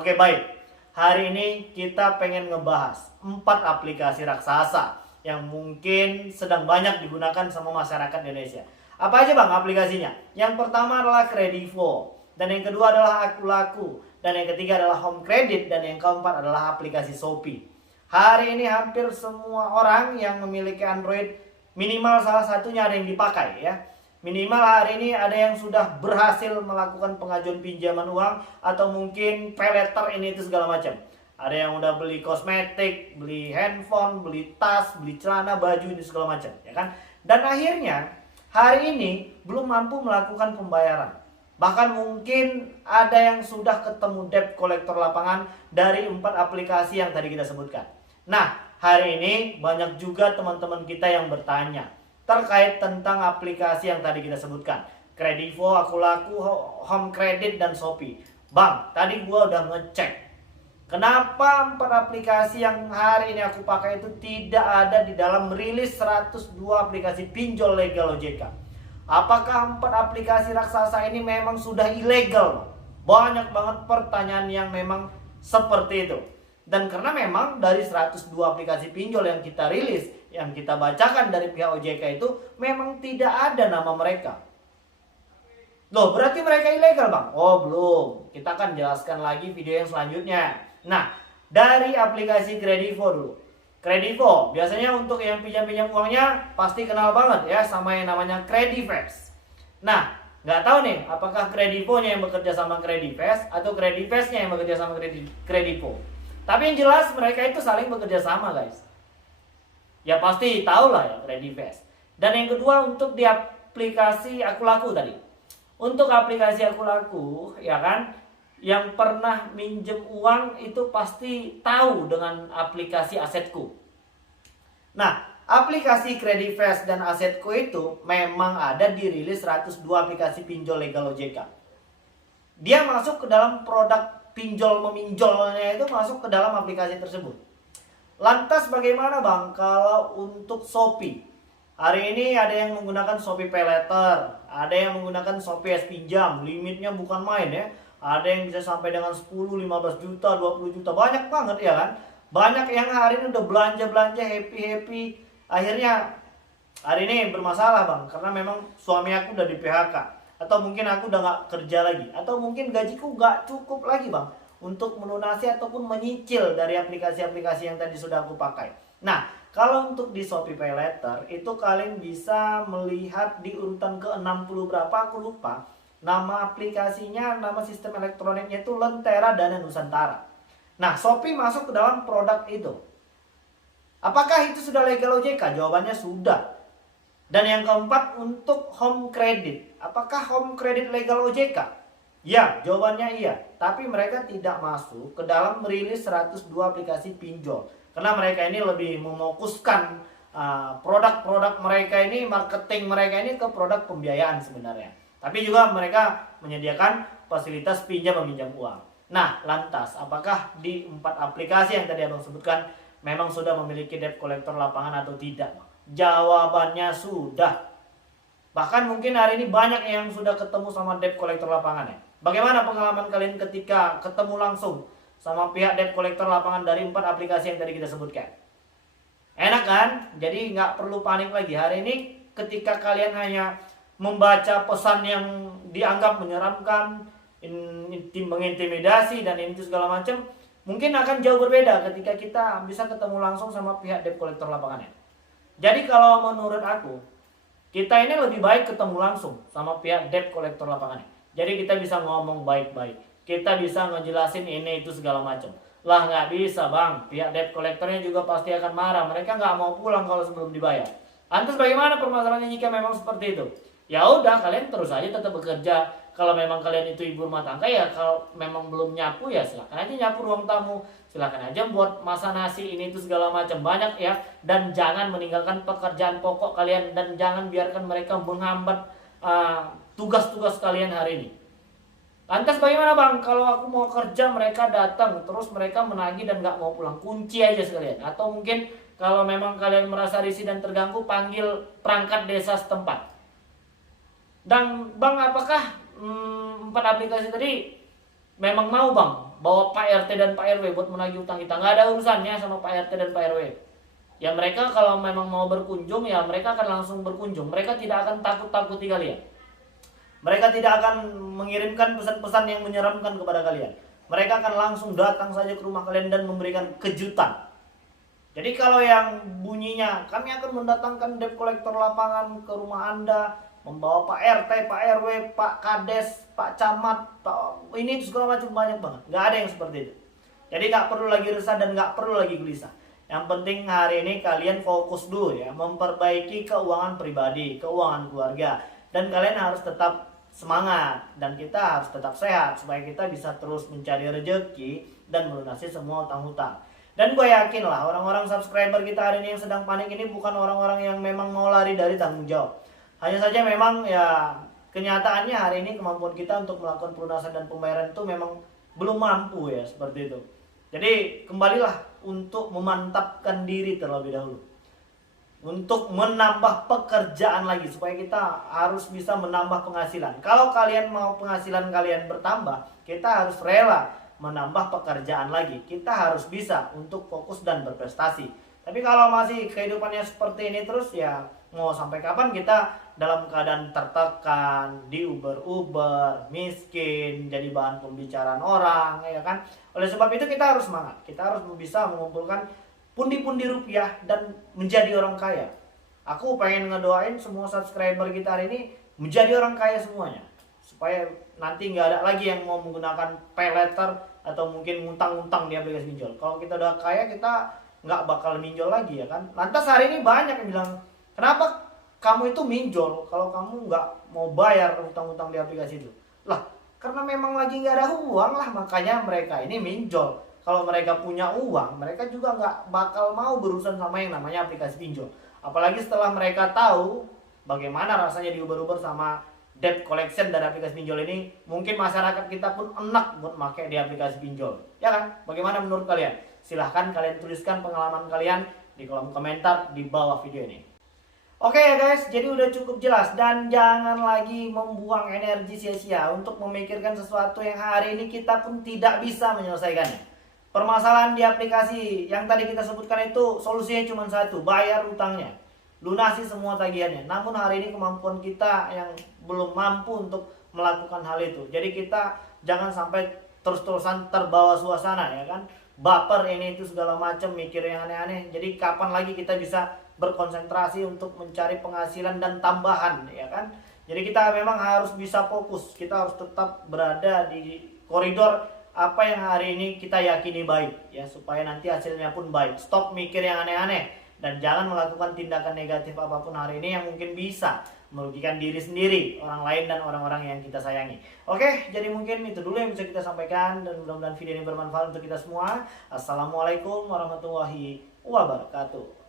Oke, baik. Hari ini kita pengen ngebahas 4 aplikasi raksasa yang mungkin sedang banyak digunakan sama masyarakat Indonesia. Apa aja bang aplikasinya? Yang pertama adalah Kredivo, dan yang kedua adalah Akulaku, dan yang ketiga adalah Home Credit, dan yang keempat adalah aplikasi Shopee. Hari ini hampir semua orang yang memiliki Android minimal salah satunya ada yang dipakai ya. Minimal hari ini ada yang sudah berhasil melakukan pengajuan pinjaman uang atau mungkin pay letter ini itu segala macam. Ada yang udah beli kosmetik, beli handphone, beli tas, beli celana, baju ini segala macam, ya kan? Dan akhirnya hari ini belum mampu melakukan pembayaran. Bahkan mungkin ada yang sudah ketemu debt collector lapangan dari 4 aplikasi yang tadi kita sebutkan. Nah, hari ini banyak juga teman-teman kita yang bertanya terkait tentang aplikasi yang tadi kita sebutkan, Kredivo, Akulaku, Home Credit, dan Shopee. Bang, tadi gua udah ngecek. Kenapa 4 aplikasi yang hari ini aku pakai itu tidak ada di dalam rilis 102 aplikasi pinjol legal OJK? Apakah 4 aplikasi raksasa ini memang sudah ilegal? Banyak banget pertanyaan yang memang seperti itu. Dan karena memang dari 102 aplikasi pinjol yang kita rilis, yang kita bacakan dari pihak OJK itu memang tidak ada nama mereka. Loh, berarti mereka ilegal bang? Oh belum, kita akan jelaskan lagi video yang selanjutnya. Nah, dari aplikasi Kredivo dulu. Kredivo, biasanya untuk yang pinjam-pinjam uangnya pasti kenal banget ya sama yang namanya Kredivest. Nah, nggak tahu nih apakah Kredivonya yang bekerja sama Kredivest atau Kredivestnya yang bekerja sama Kredivo. Tapi yang jelas mereka itu saling bekerja sama guys. Ya pasti tahu lah ya Kredivest. Dan yang kedua untuk di aplikasi Akulaku tadi. Untuk aplikasi Akulaku ya kan, yang pernah minjem uang itu pasti tahu dengan aplikasi Asetku. Nah, aplikasi Kredivest dan Asetku itu memang ada di rilis 102 aplikasi pinjol legal OJK. Dia masuk ke dalam produk pinjol meminjolnya, itu masuk ke dalam aplikasi tersebut. Lantas bagaimana bang kalau untuk Shopee? Hari ini ada yang menggunakan Shopee Pay Letter, ada yang menggunakan Shopee S Pinjam, limitnya bukan main ya. Ada yang bisa sampai dengan 10, 15 juta, 20 juta, banyak banget ya kan. Banyak yang hari ini udah belanja-belanja happy-happy. Akhirnya hari ini bermasalah bang, karena memang suami aku udah di PHK. Atau mungkin aku udah gak kerja lagi, atau mungkin gajiku gak cukup lagi bang untuk melunasi ataupun menyicil dari aplikasi-aplikasi yang tadi sudah aku pakai. Nah, kalau untuk di Shopee Pay Letter itu kalian bisa melihat di urutan ke-60 berapa aku lupa. Nama aplikasinya, nama sistem elektroniknya itu Lentera Dana Nusantara. Nah, Shopee masuk ke dalam produk itu. Apakah itu sudah legal OJK? Jawabannya sudah. Dan yang keempat untuk Home Credit. Apakah Home Credit legal OJK? Ya, jawabannya iya. Tapi mereka tidak masuk ke dalam merilis 102 aplikasi pinjol. Karena mereka ini lebih memokuskan produk-produk mereka ini, marketing mereka ini ke produk pembiayaan sebenarnya. Tapi juga mereka menyediakan fasilitas pinjam meminjam uang. Nah, lantas apakah di 4 aplikasi yang tadi abang sebutkan memang sudah memiliki debt collector lapangan atau tidak? Jawabannya sudah. Bahkan mungkin hari ini banyak yang sudah ketemu sama debt collector lapangan ya. Bagaimana pengalaman kalian ketika ketemu langsung sama pihak debt collector lapangan dari 4 aplikasi yang tadi kita sebutkan? Enak kan? Jadi nggak perlu panik lagi. Hari ini ketika kalian hanya membaca pesan yang dianggap menyeramkan, mengintimidasi dan itu segala macam, mungkin akan jauh berbeda ketika kita bisa ketemu langsung sama pihak debt collector lapangannya. Jadi kalau menurut aku, kita ini lebih baik ketemu langsung sama pihak debt collector lapangannya. Jadi kita bisa ngomong baik-baik, kita bisa ngejelasin ini itu segala macam. Lah nggak bisa bang, pihak debt collectornya juga pasti akan marah. Mereka nggak mau pulang kalau sebelum dibayar. Lantas bagaimana permasalahannya jika memang seperti itu? Ya udah, kalian terus aja tetap bekerja. Kalau memang kalian itu ibu rumah tangga ya, kalau memang belum nyapu ya silakan aja nyapu ruang tamu, silakan aja buat masak nasi ini itu segala macam, banyak ya. Dan jangan meninggalkan pekerjaan pokok kalian, dan jangan biarkan mereka menghambat tugas-tugas kalian hari ini. Lantas bagaimana bang kalau aku mau kerja mereka datang terus mereka menagih dan nggak mau pulang? Kunci aja sekalian. Atau mungkin kalau memang kalian merasa risih dan terganggu, panggil perangkat desa setempat. Dan bang apakah 4 aplikasi tadi memang mau bang bawa Pak RT dan Pak RW buat menagih utang kita. Nggak ada urusannya sama Pak RT dan Pak RW. Ya mereka kalau memang mau berkunjung, ya mereka akan langsung berkunjung. Mereka tidak akan takut-takuti kalian. Mereka tidak akan mengirimkan pesan-pesan yang menyeramkan kepada kalian. Mereka akan langsung datang saja ke rumah kalian dan memberikan kejutan. Jadi kalau yang bunyinya, kami akan mendatangkan debt collector lapangan ke rumah Anda, membawa Pak RT, Pak RW, Pak Kades, Pak Camat, ini segala macam, banyak banget. Nggak ada yang seperti itu. Jadi nggak perlu lagi resah dan nggak perlu lagi gelisah. Yang penting hari ini kalian fokus dulu ya, memperbaiki keuangan pribadi, keuangan keluarga. Dan kalian harus tetap semangat dan kita harus tetap sehat supaya kita bisa terus mencari rezeki dan melunasi semua utang-utang. Dan gue yakin lah orang-orang subscriber kita hari ini yang sedang panik ini bukan orang-orang yang memang mau lari dari tanggung jawab. Hanya saja memang ya kenyataannya hari ini kemampuan kita untuk melakukan pelunasan dan pembayaran itu memang belum mampu ya, seperti itu. Jadi kembalilah untuk memantapkan diri terlebih dahulu, untuk menambah pekerjaan lagi supaya kita harus bisa menambah penghasilan. Kalau kalian mau penghasilan kalian bertambah, kita harus rela menambah pekerjaan lagi. Kita harus bisa untuk fokus dan berprestasi. Tapi kalau masih kehidupannya seperti ini terus, ya mau sampai kapan kita dalam keadaan tertekan, diuber-uber, miskin, jadi bahan pembicaraan orang, ya kan? Oleh sebab itu kita harus semangat. Kita harus bisa mengumpulkan pundi-pundi rupiah dan menjadi orang kaya. Aku pengen ngedoain semua subscriber kita hari ini menjadi orang kaya semuanya, supaya nanti nggak ada lagi yang mau menggunakan pay letter atau mungkin ngutang-ngutang di aplikasi pinjol. Kalau kita udah kaya, kita nggak bakal minjol lagi, ya kan? Lantas hari ini banyak yang bilang, kenapa kamu itu minjol kalau kamu nggak mau bayar utang-utang di aplikasi itu? Lah, karena memang lagi nggak ada uang lah, makanya mereka ini minjol. Kalau mereka punya uang, mereka juga nggak bakal mau berurusan sama yang namanya aplikasi pinjol. Apalagi setelah mereka tahu bagaimana rasanya diuber-uber sama debt collection dari aplikasi pinjol ini, mungkin masyarakat kita pun enak buat pakai di aplikasi pinjol. Ya kan? Bagaimana menurut kalian? Silahkan kalian tuliskan pengalaman kalian di kolom komentar di bawah video ini. Oke ya guys, jadi udah cukup jelas, dan jangan lagi membuang energi sia-sia untuk memikirkan sesuatu yang hari ini kita pun tidak bisa menyelesaikannya. Permasalahan di aplikasi yang tadi kita sebutkan itu solusinya cuma satu, bayar utangnya, lunasi semua tagihannya. Namun hari ini kemampuan kita yang belum mampu untuk melakukan hal itu. Jadi kita jangan sampai terus-terusan terbawa suasana, ya kan? Baper ini itu segala macam, mikir yang aneh-aneh. Jadi kapan lagi kita bisa berkonsentrasi untuk mencari penghasilan dan tambahan, ya kan? Jadi kita memang harus bisa fokus. Kita harus tetap berada di koridor apa yang hari ini kita yakini baik, ya, supaya nanti hasilnya pun baik. Stop mikir yang aneh-aneh dan jangan melakukan tindakan negatif apapun hari ini yang mungkin bisa merugikan diri sendiri, orang lain, dan orang-orang yang kita sayangi. Oke, jadi mungkin itu dulu yang bisa kita sampaikan, dan mudah-mudahan video ini bermanfaat untuk kita semua. Assalamualaikum warahmatullahi wabarakatuh.